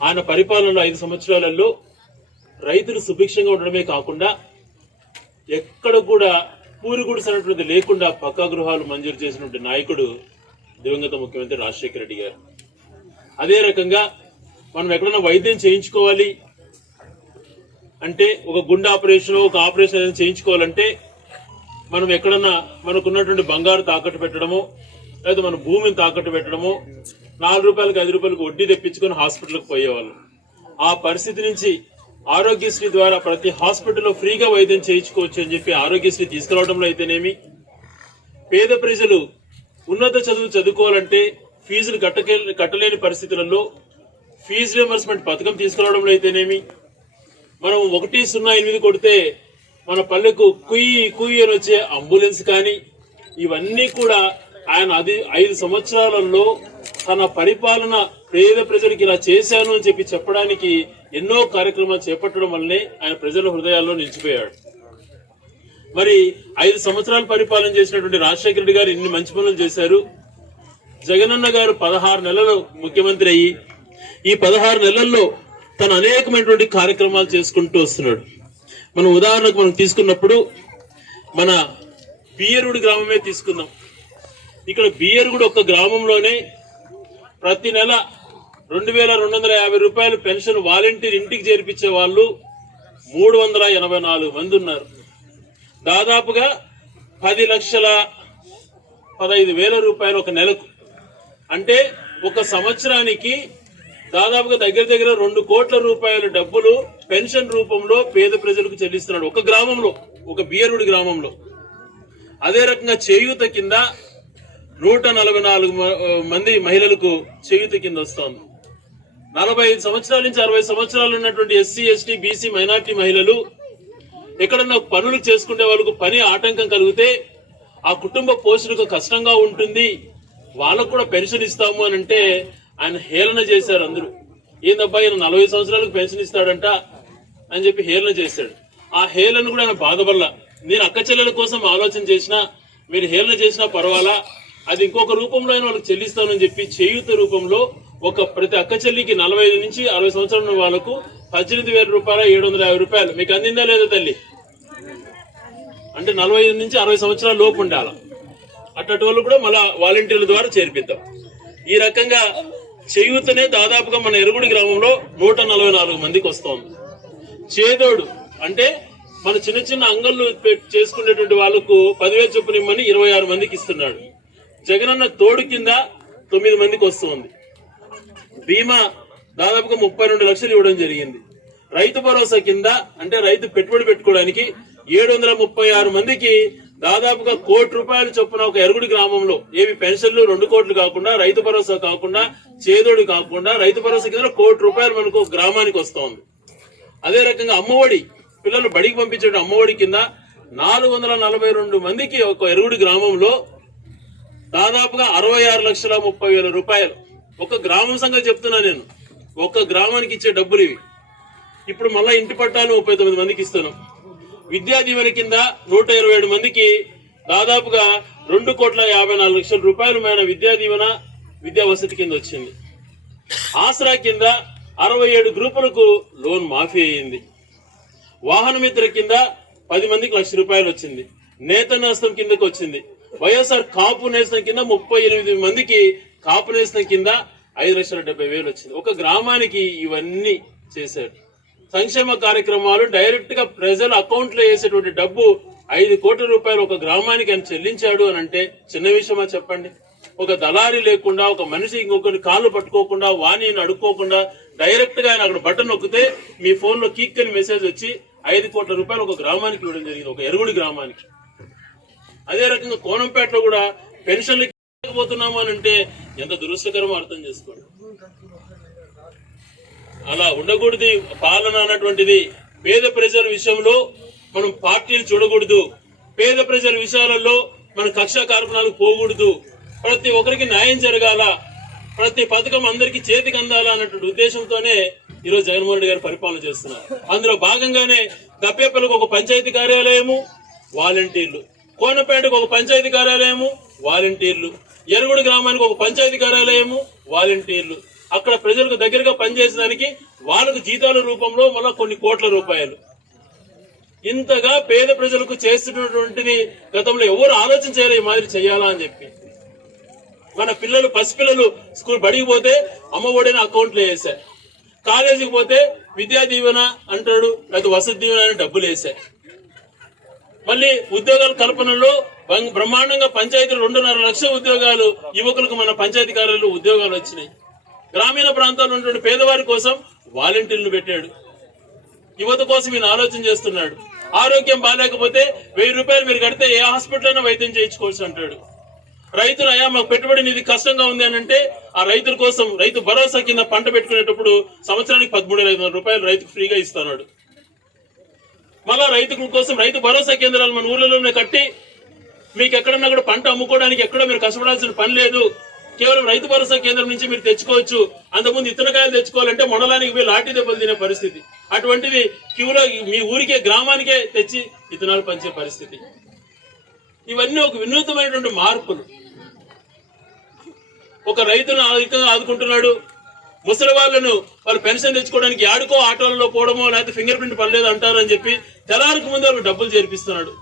ఆయన పరిపాలనలో ఐదు సంవత్సరాలలో రైతులు సుభిక్షంగా ఉండడమే కాకుండా ఎక్కడ కూడా పూరిగుడిసినటువంటిది లేకుండా పక్కా గృహాలు మంజూరు చేసినటువంటి నాయకుడు దివంగత ముఖ్యమంత్రి రాజశేఖర రెడ్డి గారు. అదే రకంగా మనం ఎక్కడైనా వైద్యం చేయించుకోవాలి అంటే ఒక గుండె ఆపరేషన్ ఒక ఆపరేషన్ ఏదైనా చేయించుకోవాలంటే మనం ఎక్కడన్నా మనకున్నటువంటి బంగారు తాకట్టు పెట్టడమో లేదా మన భూమిని తాకట్టు పెట్టడమో నాలుగు రూపాయలకు ఐదు రూపాయలకు వడ్డీ తెప్పించుకొని హాస్పిటల్కి పోయేవాళ్ళం. ఆ పరిస్థితి నుంచి ఆరోగ్యశ్రీ ద్వారా ప్రతి హాస్పిటల్లో ఫ్రీగా వైద్యం చేయించుకోవచ్చు అని చెప్పి ఆరోగ్యశ్రీ తీసుకురావడంలో అయితేనేమి? పేద ప్రజలు ఉన్నత చదువు చదువుకోవాలంటే ఫీజులు కట్టకే కట్టలేని పరిస్థితులలో ఫీజు రియంబర్స్మెంట్ పథకం తీసుకురావడంలో అయితేనేమి? మనం ఒకటి సున్నా ఎనిమిది కొడితే మన పల్లెకు కుయ్యి కుయ్యి అని వచ్చే అంబులెన్స్ కానీ ఇవన్నీ కూడా ఆయన అది ఐదు సంవత్సరాలలో తన పరిపాలన పేద ప్రజలకు ఇలా చేశాను అని చెప్పి చెప్పడానికి ఎన్నో కార్యక్రమాలు చేపట్టడం వల్లనే ఆయన ప్రజల హృదయాల్లో నిలిచిపోయాడు. మరి ఐదు సంవత్సరాలు పరిపాలన చేసినటువంటి రాజశేఖర రెడ్డి గారు ఇన్ని మంచి పనులు చేశారు. జగనన్న గారు పదహారు నెలలు ముఖ్యమంత్రి అయ్యి ఈ పదహారు నెలల్లో తను అనేకమైనటువంటి కార్యక్రమాలు చేసుకుంటూ వస్తున్నాడు. మనం ఉదాహరణకు మనం తీసుకున్నప్పుడు మన పియరుడి గ్రామమే తీసుకుందాం. ఇక్కడ బియ్యరుగుడు ఒక గ్రామంలోనే ప్రతి నెల రెండు వేల రెండు వందల యాభై రూపాయలు పెన్షన్ వాలంటీర్ ఇంటికి చేర్పించే వాళ్ళు మూడు వందల ఎనభై నాలుగు మంది ఉన్నారు. దాదాపుగా పది లక్షల పదహైదు వేల రూపాయలు ఒక నెలకు. అంటే ఒక సంవత్సరానికి దాదాపుగా దగ్గర దగ్గర రెండు కోట్ల రూపాయల డబ్బులు పెన్షన్ రూపంలో పేద ప్రజలకు చెల్లిస్తున్నాడు. ఒక గ్రామంలో ఒక బియరుడి గ్రామంలో. అదే రకంగా చేయూత కింద నూట నలభై నాలుగు మ- మంది మహిళలకు చేయుత కింద వస్తోంది. నలభై ఐదు సంవత్సరాల నుంచి అరవై సంవత్సరాలు ఉన్నటువంటి ఎస్సీ ఎస్టీ బీసీ మైనార్టీ మహిళలు ఎక్కడన్నా పనులు చేసుకునే వాళ్ళకు పని ఆటంకం కలిగితే ఆ కుటుంబ పోషణకు కష్టంగా ఉంటుంది. వాళ్ళకు కూడా పెన్షన్ ఇస్తాము అని అంటే ఆయన హేళన చేశారు అందరూ. ఏందబ్బా ఈయన నలభై సంవత్సరాలకు పెన్షన్ ఇస్తాడంట అని చెప్పి హేళన చేశాడు. ఆ హేళన కూడా ఆయన బాధపడలా. నేను అక్క చెల్లెల కోసం ఆలోచన చేసినా మీరు హేళన చేసినా పర్వాలా? అది ఇంకొక రూపంలో అయినా వాళ్ళకి చెల్లిస్తానని చెప్పి చేయూత రూపంలో ఒక ప్రతి అక్క చెల్లికి నలభై ఐదు నుంచి అరవై సంవత్సరాల ఉన్న వాళ్ళకు పద్దెనిమిది వేల రూపాయల ఏడు వందల యాభై రూపాయలు. మీకు అందిందా లేదా తల్లి? అంటే నలభై ఐదు నుంచి అరవై సంవత్సరాల లోపు ఉండాలి? అట్టటి వాళ్ళు కూడా మళ్ళా వాలంటీర్ల ద్వారా చేర్పిద్దాం. ఈ రకంగా చేయూతనే దాదాపుగా మన ఎరుగుడి గ్రామంలో నూట నలభై నాలుగు మందికి వస్తోంది. చేదోడు అంటే మన చిన్న చిన్న అంగళ్ళు చేసుకునేటువంటి వాళ్ళకు పదివేలు చొప్పున ఇమ్మని ఇరవై ఆరు మందికి ఇస్తున్నాడు. జగనన్న తోడు కింద తొమ్మిది మందికి వస్తుంది. బీమా దాదాపుగా ముప్పై రెండు లక్షలు ఇవ్వడం జరిగింది. రైతు భరోసా కింద అంటే రైతు పెట్టుబడి పెట్టుకోవడానికి ఏడు వందల ముప్పై ఆరు మందికి దాదాపుగా కోటి రూపాయలు చొప్పున ఒక ఎరుగుడి గ్రామంలో ఏవి పెన్షన్లు రెండు కోట్లు కాకుండా రైతు భరోసా కాకుండా చేదోడు కాకుండా రైతు భరోసా కింద కోటి రూపాయలు మనకు ఒక గ్రామానికి వస్తోంది. అదే రకంగా అమ్మఒడి పిల్లలు బడికి పంపించే అమ్మఒడి కింద నాలుగు వందల నలభై రెండు మందికి ఒక ఎరుగుడి గ్రామంలో దాదాపుగా అరవై ఆరు లక్షల ముప్పై వేల రూపాయలు. ఒక గ్రామం సంగతి చెప్తున్నా నేను. ఒక గ్రామానికి ఇచ్చే డబ్బులు ఇవి. ఇప్పుడు మళ్ళా ఇంటి పట్టాలు ముప్పై తొమ్మిది మందికి ఇస్తున్నాం విద్యా దీవెన కింద నూట ఇరవై ఏడు మందికి దాదాపుగా రెండు కోట్ల యాభై నాలుగు లక్షల రూపాయలుమైన విద్యా దీవెన విద్యా వసతి కింద వచ్చింది. ఆసరా కింద అరవై ఏడు గ్రూపులకు లోన్ మాఫీ అయ్యింది వాహనమిత్ర కింద పది మందికి లక్ష రూపాయలు వచ్చింది. నేత నాస్తం కిందకు వచ్చింది. వైఎస్ఆర్ కాపు నేస్తం కింద ముప్పై ఎనిమిది మందికి కాపు నేస్తం కింద ఐదు లక్షల డెబ్బై వేలు వచ్చింది. ఒక గ్రామానికి ఇవన్నీ చేశాడు సంక్షేమ కార్యక్రమాలు డైరెక్ట్గా ప్రజల అకౌంట్లో వేసేటువంటి డబ్బు ఐదు కోట్ల రూపాయలు ఒక గ్రామానికి ఆయన చెల్లించాడు అని అంటే చిన్న విషయమా చెప్పండి? ఒక దళారి లేకుండా ఒక మనిషి ఇంకొకరి కాళ్ళు పట్టుకోకుండా వాణి అడుక్కోకుండా డైరెక్ట్గా ఆయన అక్కడ బటన్ నొక్కితే మీ ఫోన్లో కీక్ అని మెసేజ్ వచ్చి ఐదు కోట్ల రూపాయలు ఒక గ్రామానికి ఇవ్వడం జరిగింది. ఒక ఎరుగుడి గ్రామానికి. అదే రకంగా కోనంపేటలో కూడా పెన్షన్లు పోతున్నాము అని అంటే ఎంత దురదృష్టకరమో అర్థం చేసుకోండి. అలా ఉండకూడదు పాలన అన్నటువంటిది. పేద ప్రజల విషయంలో మనం పార్టీలు చూడకూడదు. పేద ప్రజల విషయాలలో మన కక్ష కార్పణాలకు పోకూడదు. ప్రతి ఒక్కరికి న్యాయం జరగాల. ప్రతి పథకం అందరికి చేతికి అందాలా అన్నటువంటి ఉద్దేశంతోనే ఈరోజు జగన్మోహన్ రెడ్డి గారు పరిపాలన చేస్తున్నారు. అందులో భాగంగానే గప్పేపల్లికి ఒక పంచాయతీ కార్యాలయము వాలంటీర్లు. కోనపేటకు ఒక పంచాయతీ కార్యాలయము వాలంటీర్లు. ఎరుగుడు గ్రామానికి ఒక పంచాయతీ కార్యాలయము వాలంటీర్లు. అక్కడ ప్రజలకు దగ్గరగా పనిచేసేదానికి వాళ్ళకు జీతాల రూపంలో మళ్ళా కొన్ని కోట్ల రూపాయలు. ఇంతగా పేద ప్రజలకు చేస్తున్నటువంటిది గతంలో ఎవరు ఆలోచన చేయాలి ఈ మాదిరి చేయాలా అని చెప్పి. మన పిల్లలు పసిపిల్లలు స్కూల్ బడికి పోతే అమ్మ ఒడిన అకౌంట్లో వేశారు కాలేజీకి పోతే విద్యా దీవెన అంటాడు లేకపోతే వసతి దీవెన అని డబ్బులు వేశారు మళ్ళీ ఉద్యోగాల కల్పనలో బ్రహ్మాండంగా పంచాయతీలు రెండున్నర లక్షల ఉద్యోగాలు యువకులకు మన పంచాయతీ కార్యాలయంలో ఉద్యోగాలు వచ్చినాయి. గ్రామీణ ప్రాంతాల్లో ఉన్నటువంటి పేదవారి కోసం వాలంటీర్లు పెట్టాడు. యువత కోసం ఈయన ఆలోచన చేస్తున్నాడు. ఆరోగ్యం బాగాలేకపోతే వెయ్యి రూపాయలు మీరు కడితే ఏ హాస్పిటల్ అయినా వైద్యం చేయించుకోవచ్చు అంటాడు. రైతులు అయ్యా మాకు పెట్టుబడి నిధి కష్టంగా ఉంది అని అంటే ఆ రైతుల కోసం రైతు భరోసా కింద పంట పెట్టుకునేటప్పుడు సంవత్సరానికి పదమూడు ఐదు వందల రూపాయలు రైతు ఫ్రీగా ఇస్తున్నాడు మళ్ళా రైతుల కోసం రైతు భరోసా కేంద్రాలు మన ఊర్లలోనే కట్టి మీకు ఎక్కడన్నా కూడా పంట అమ్ముకోవడానికి ఎక్కడో మీరు కష్టపడాల్సిన పని లేదు. కేవలం రైతు భరోసా కేంద్రం నుంచి మీరు తెచ్చుకోవచ్చు. అంతకుముందు ఇత్తనకాయలు తెచ్చుకోవాలంటే మండలానికి పోయి లాఠీ దెబ్బలు తినే పరిస్థితి. అటువంటిది క్యూలో మీ ఊరికే గ్రామానికే తెచ్చి ఇతనాలు పంచే పరిస్థితి. ఇవన్నీ ఒక వినూతమైనటువంటి మార్పులు. ఒక రైతును ఆర్థికంగా ఆదుకుంటున్నాడు. ముసలి వాళ్ళను వాళ్ళు పెన్షన్ తెచ్చుకోవడానికి ఆడుకో ఆటోలలో పోవడమో లేకపోతే ఫింగర్ ప్రింట్ పడలేదు అంటారు అని చెప్పి తెల్లారికి ముందు వాళ్ళు డబ్బులు చేర్పిస్తున్నాడు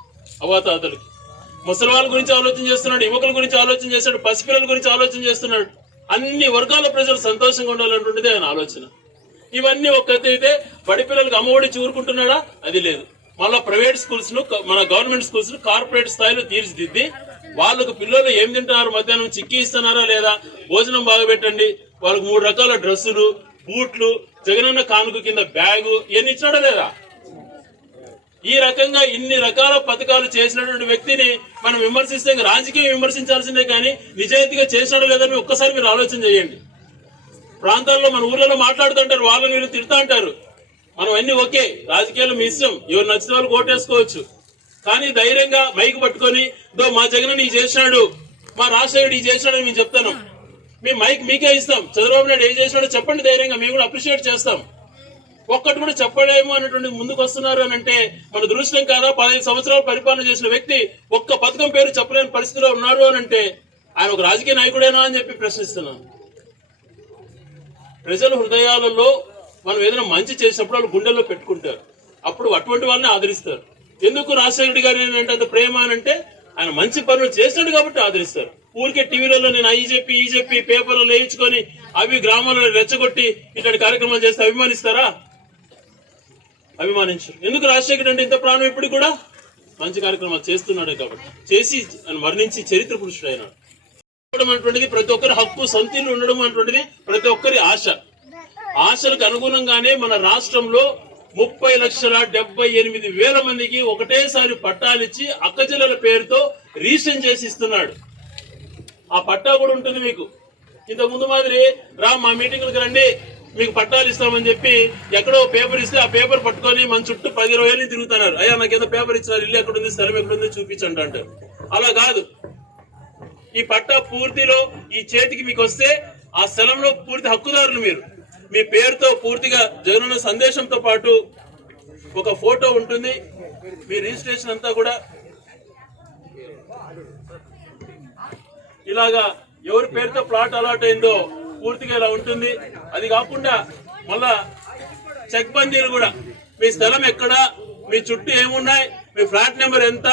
అవాతాతలకి. ముసలి వాళ్ళ గురించి ఆలోచన చేస్తున్నాడు యువకుల గురించి ఆలోచన చేస్తాడు పసిపిల్లల గురించి ఆలోచన చేస్తున్నాడు. అన్ని వర్గాల ప్రజలు సంతోషంగా ఉండాలన్నటువంటిది ఆయన ఆలోచన. ఇవన్నీ ఒక్కతైతే అయితే బడి పిల్లలకు అమ్మఒడి చూరుకుంటున్నాడా? అది లేదు. మళ్ళా ప్రైవేట్ స్కూల్స్ను మన గవర్నమెంట్ స్కూల్స్ను కార్పొరేట్ స్థాయిలో తీర్చిదిద్ది. వాళ్ళకు పిల్లలు ఏం తింటున్నారు? మధ్యాహ్నం చిక్కి ఇస్తున్నారా లేదా? భోజనం బాగా పెట్టండి. వాళ్ళకి మూడు రకాల డ్రెస్సులు బూట్లు జగనన్న కానుక కింద బ్యాగు ఇవన్నీ ఇచ్చాడా లేదా? ఈ రకంగా ఇన్ని రకాల పథకాలు చేసినటువంటి వ్యక్తిని మనం విమర్శిస్తే రాజకీయం విమర్శించాల్సిందే కానీ నిజాయితీగా చేసినాడో లేదని ఒక్కసారి మీరు ఆలోచన చేయండి. ప్రాంతాల్లో మన ఊర్లలో మాట్లాడుతుంటారు వాళ్ళని వీళ్ళు తిడతా అంటారు. మనం అన్ని ఓకే రాజకీయాలు మీ ఇష్టం ఎవరు నచ్చిన వాళ్ళు ఓటేసుకోవచ్చు. కానీ ధైర్యంగా మైకు పట్టుకొని దో మా జగన్ ఈ చేసినాడు మా రాజశేఖరుడు ఈ చేసినాడు అని మేము చెప్తాను మీ మైక్ మీకే ఇస్తాం. చంద్రబాబు నాయుడు ఏం చేసినాడో చెప్పండి ధైర్యంగా మేము కూడా అప్రిషియేట్ చేస్తాం. ఒక్కటి కూడా చెప్పలేము అన్నటువంటి ముందుకు వస్తున్నారు అని అంటే మన దృష్టం కాదా? పదహైదు సంవత్సరాలు పరిపాలన చేసిన వ్యక్తి ఒక్క పథకం పేరు చెప్పలేని పరిస్థితిలో ఉన్నారు అని అంటే ఆయన ఒక రాజకీయ నాయకుడేనా అని చెప్పి ప్రశ్నిస్తున్నాను. ప్రజల హృదయాలలో మనం ఏదైనా మంచి చేసినప్పుడు వాళ్ళు గుండెల్లో పెట్టుకుంటారు. అప్పుడు అటువంటి వాళ్ళని ఆదరిస్తారు. ఎందుకు రాజశేఖర గారు ఏంటంటే అంత ప్రేమ అని అంటే ఆయన మంచి పనులు చేసినాడు కాబట్టి ఆదరిస్తారు. ఊరికే టీవీలలో నేను అవి చెప్పి ఈ చెప్పి పేపర్లు వేయించుకొని అవి గ్రామాలను రెచ్చగొట్టి ఇట్లాంటి కార్యక్రమాలు చేస్తే అభిమానిస్తారా? అభిమానించరు. ఎందుకు రాజశేఖర్ అంటే ఇంత ప్రాణం ఇప్పుడు కూడా? మంచి కార్యక్రమాలు చేస్తున్నాడు కాబట్టి. చేసి మరణించి చరిత్ర పురుషుడు అయినాడు. అనేటువంటిది ప్రతి ఒక్కరి హక్కు సొంతిల్లు ఉండడం అనేటువంటిది ప్రతి ఒక్కరి ఆశ. ఆశలకు అనుగుణంగానే మన రాష్ట్రంలో ముప్పై లక్షల డెబ్బై ఎనిమిది వేల మందికి ఒకటేసారి పట్టాలిచ్చి అక్కజిల్లల పేరుతో రీసెన్ చేసి ఇస్తున్నాడు. ఆ పట్టా కూడా ఉంటుంది మీకు. ఇంతకుముందు ముందు మాదిరి రా మా మీటింగ్లకు రండి మీకు పట్టాలు ఇస్తామని చెప్పి ఎక్కడో పేపర్ ఇస్తే ఆ పేపర్ పట్టుకొని మన చుట్టూ పది ఇరవై ఏళ్ళు తిరుగుతున్నారు. అయ్యా నాకు ఏదో పేపర్ ఇచ్చినారు ఇల్లు ఎక్కడుంది స్థలం ఎక్కడుంది చూపించండి అంటారు. అలా కాదు. ఈ పట్టా పూర్తిలో ఈ చేతికి మీకు వస్తే ఆ స్థలంలో పూర్తి హక్కుదారులు మీరు. మీ పేరుతో పూర్తిగా జగనన్న సందేశంతో పాటు ఒక ఫోటో ఉంటుంది. మీ రిజిస్ట్రేషన్ అంతా కూడా ఇలాగా ఎవరి పేరుతో ప్లాట్ అలాట్ అయిందో పూర్తిగా ఇలా ఉంటుంది. అది కాకుండా మళ్ళా చెక్ బందీలు కూడా. మీ స్థలం ఎక్కడ? మీ చుట్టూ ఏమున్నాయి? మీ ఫ్లాట్ నెంబర్ ఎంత?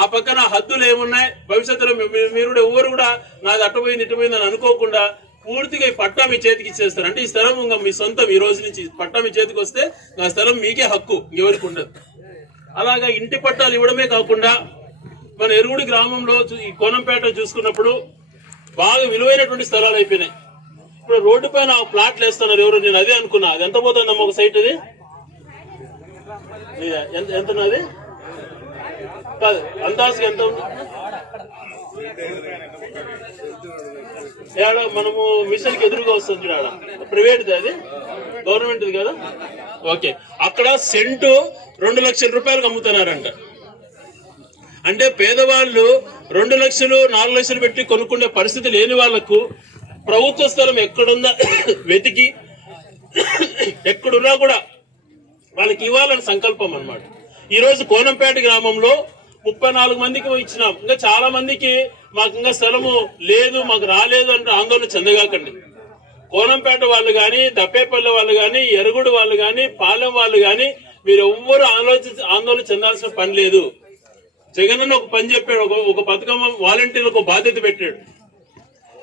ఆ పక్కన హద్దులు ఏమున్నాయి? భవిష్యత్తులో మీరు కూడా ఎవరు కూడా నాది అట్టపోయింది ఇటుపోయింది అని అనుకోకుండా పూర్తిగా ఈ పట్టా మీ చేతికి ఇచ్చేస్తారు. అంటే ఈ స్థలం ఇంకా మీ సొంతం ఈ రోజు నుంచి పట్టా మీ చేతికి వస్తే నా స్థలం మీకే హక్కు ఎవరికి ఉండదు. అలాగా ఇంటి పట్టాలు ఇవ్వడమే కాకుండా మన ఎరుగుడి గ్రామంలో ఈ కోనంపేట చూసుకున్నప్పుడు బాగా విలువైనటువంటి స్థలాలు అయిపోయినాయి. ఇప్పుడు రోడ్డు పైన ప్లాట్లు వేస్తున్నారు ఎవరు? నేను అదే అనుకున్నా. అది ఎంత పోతుందమ్మా ఒక సైట్ అది? ఎంత ఎంత ఉన్నది కాదు ఎంత ఉంది? ఏడ మనము మిషన్కి ఎదురుగా వస్తుంది చూడ ప్రైవేట్ అది? గవర్నమెంట్ది కదా? ఓకే. అక్కడ సెంటు రెండు లక్షల రూపాయలకు అమ్ముతున్నారంట. అంటే పేదవాళ్ళు రెండు లక్షలు నాలుగు లక్షలు పెట్టి కొనుక్కునే పరిస్థితి లేని వాళ్ళకు ప్రభుత్వ స్థలం ఎక్కడున్నా వెతికి ఎక్కడున్నా కూడా వాళ్ళకి ఇవ్వాలని సంకల్పం అన్నమాట. ఈ రోజు కోనంపేట గ్రామంలో ముప్పై నాలుగు మందికి ఇచ్చినాం. ఇంకా చాలా మందికి మాకు ఇంకా స్థలము లేదు మాకు రాలేదు అంటే ఆందోళన చెందగాకండి. కోనంపేట వాళ్ళు కానీ దప్పేపల్లి వాళ్ళు కానీ ఎరుగుడు వాళ్ళు కానీ పాలెం వాళ్ళు కానీ మీరు ఎవ్వరు ఆలోచించ ఆందోళన చెందాల్సిన పని లేదు. జగన్ అన్న ఒక పని చెప్పాడు ఒక ఒక పథకం వాలంటీర్లకు ఒక బాధ్యత పెట్టాడు.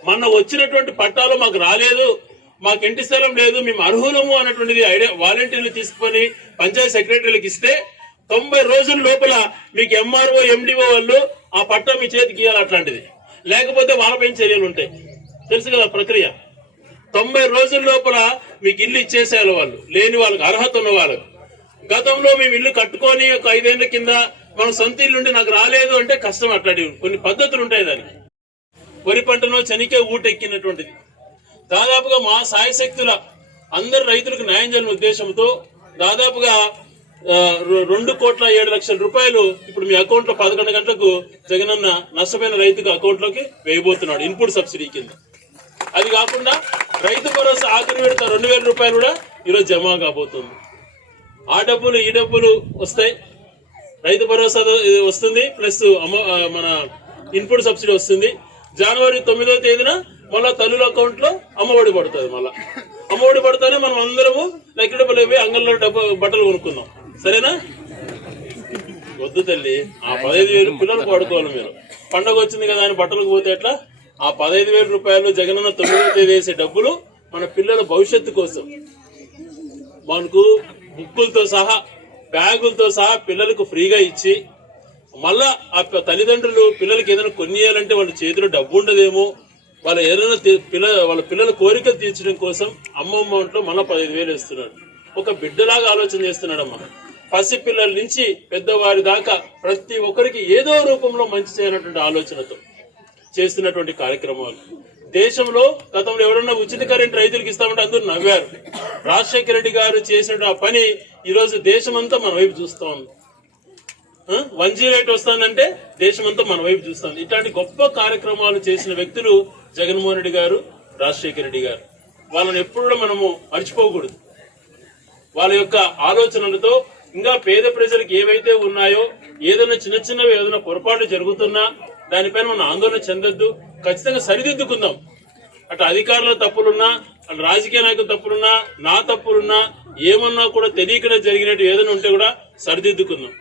మొన్న వచ్చినటువంటి పట్టాలు మాకు రాలేదు మాకు ఇంటి స్థలం లేదు మేము అర్హులము అన్నటువంటిది ఐడియా వాలంటీర్లు తీసుకొని పంచాయతీ సెక్రటరీలకు ఇస్తే తొంభై రోజుల లోపల మీకు ఎంఆర్ఓ ఎండిఓ వాళ్ళు ఆ పట్టా మీ చేతికి ఇవ్వాలి అట్లాంటిది. లేకపోతే వాళ్ళపైన చర్యలు ఉంటాయి? తెలుసు కదా ప్రక్రియ. తొంభై రోజుల లోపల మీకు ఇల్లు ఇచ్చేసేయాలి వాళ్ళు లేని వాళ్ళకి అర్హత ఉన్న వాళ్ళకి గతంలో మేము ఇల్లు కట్టుకొని ఒక ఐదేళ్ళ కింద మన సొంత ఇల్లు నాకు రాలేదు అంటే కష్టం అట్లాంటివి. కొన్ని పద్ధతులు ఉంటాయి దానికి. వరి పంటలో చనికే ఊటెక్కినటువంటిది. దాదాపుగా మా సాయశక్తుల అందరు రైతులకు న్యాయం చేయాలనే ఉద్దేశంతో దాదాపుగా రెండు కోట్ల ఏడు లక్షల రూపాయలు ఇప్పుడు మీ అకౌంట్లో పదకొండు గంటలకు జగనన్న నష్టమైన రైతుకు అకౌంట్లోకి వేయబోతున్నాడు ఇన్పుట్ సబ్సిడీ కింద. అది కాకుండా రైతు భరోసా ఆఖరి విడత రెండు వేల రూపాయలు కూడా ఈరోజు జమ కాబోతుంది. ఆ డబ్బులు ఈ డబ్బులు వస్తాయి రైతు భరోసా వస్తుంది ప్లస్ అమ్మ మన ఇన్పుట్ సబ్సిడీ వస్తుంది. జనవరి తొమ్మిదో తేదీన మళ్ళా తల్లుల అకౌంట్లో అమ్మఒడి పడుతుంది మళ్ళా. అమ్మఒడి పడితేనే మనం అందరము లెక్క డబ్బులు ఇవ్వి అంగంలో డబ్బు బట్టలు కొనుక్కుందాం సరేనా? వద్దు తల్లి ఆ పదహైదు వేలు పిల్లలకు వాడుకోవాలి మీరు. పండగ వచ్చింది కదా అని బట్టలకు పోతే ఎట్లా? ఆ పదహైదు వేల రూపాయలు జగనన్న తొమ్మిదో తేదీ వేసే డబ్బులు మన పిల్లల భవిష్యత్తు కోసం. మనకు బుక్కులతో సహా బ్యాగులతో సహా పిల్లలకు ఫ్రీగా ఇచ్చి మళ్ళా ఆ తల్లిదండ్రులు పిల్లలకి ఏదైనా కొనియాలంటే వాళ్ళ చేతిలో డబ్బు ఉండదేమో వాళ్ళ ఏదైనా పిల్ల వాళ్ళ పిల్లల కోరికలు తీర్చడం కోసం అమ్మమ్మ ఇంట్లో మళ్ళా పదిహేను వేలు ఇస్తున్నాడు ఒక బిడ్డలాగా ఆలోచన చేస్తున్నాడమ్మా. పసి పిల్లల నుంచి పెద్దవారి దాకా ప్రతి ఒక్కరికి ఏదో రూపంలో మంచి చేయాలన్నటువంటి ఆలోచనతో చేస్తున్నటువంటి కార్యక్రమాలు. దేశంలో గతంలో ఎవరన్నా ఉచిత కరెంట్ రైతులకు ఇస్తామంటే అందరూ నవ్వారు. రాజశేఖర రెడ్డి గారు చేసిన ఆ పని ఈరోజు దేశమంతా మన వైపు చూస్తా ఉంది వన్ జీరో ఎయిట్ వస్తుందంటే దేశమంతా మన వైపు చూస్తుంది. ఇట్లాంటి గొప్ప కార్యక్రమాలు చేసిన వ్యక్తులు జగన్మోహన్ రెడ్డి గారు రాజశేఖర రెడ్డి గారు. వాళ్ళని ఎప్పుడు మనము మర్చిపోకూడదు. వాళ్ళ యొక్క ఆలోచనలతో ఇంకా పేద ప్రజలకు ఏవైతే ఉన్నాయో ఏదైనా చిన్న చిన్నవి ఏదైనా పొరపాట్లు జరుగుతున్నా దానిపైన మనం ఆందోళన చెందొద్దు. ఖచ్చితంగా సరిదిద్దుకుందాం. అటు అధికారుల తప్పులున్నా అటు రాజకీయ నాయకుల తప్పులున్నా నా తప్పులున్నా ఏమన్నా కూడా తెలియకుండా జరిగినట్టు ఏదైనా ఉంటే కూడా సరిదిద్దుకుందాం.